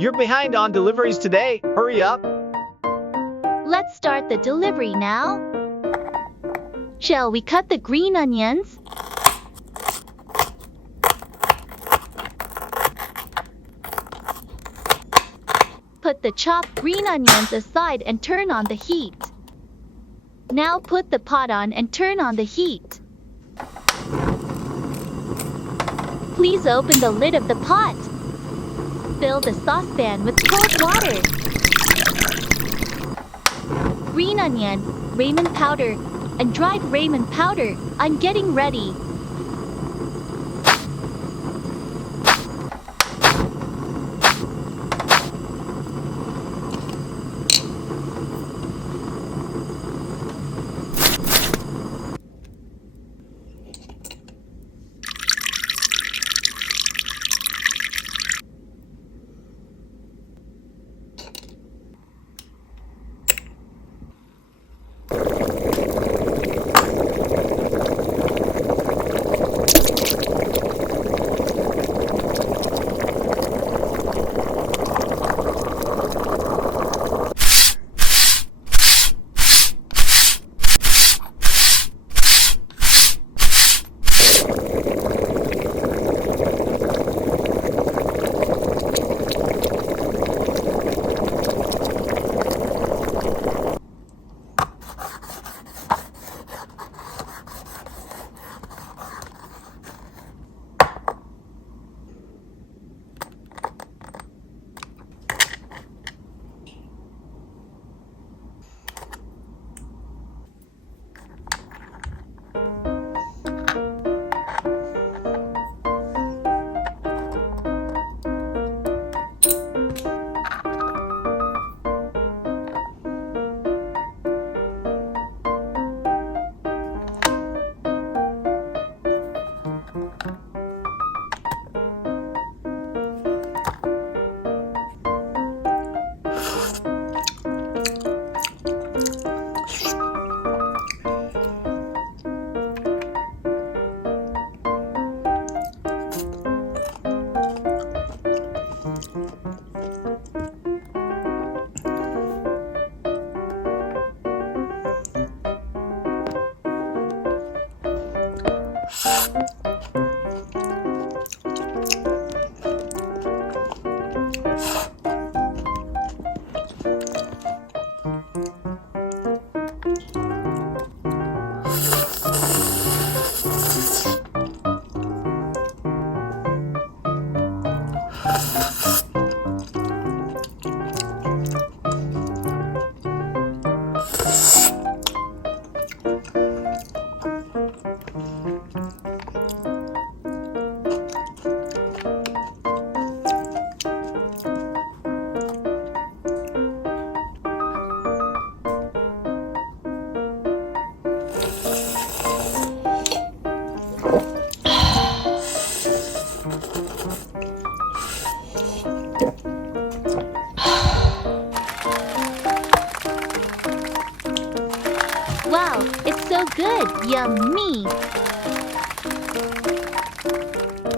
You're behind on deliveries today. Hurry up. Let's start the delivery now. Shall we cut the green onions? Put the chopped green onions aside and turn on the heat. Now put the pot on and turn on the heat. Please open the lid of the pot. Fill the saucepan with cold water. Green onion, ramen powder, and dried ramen powder. I'm getting ready. Wow, it's so good! Yummy!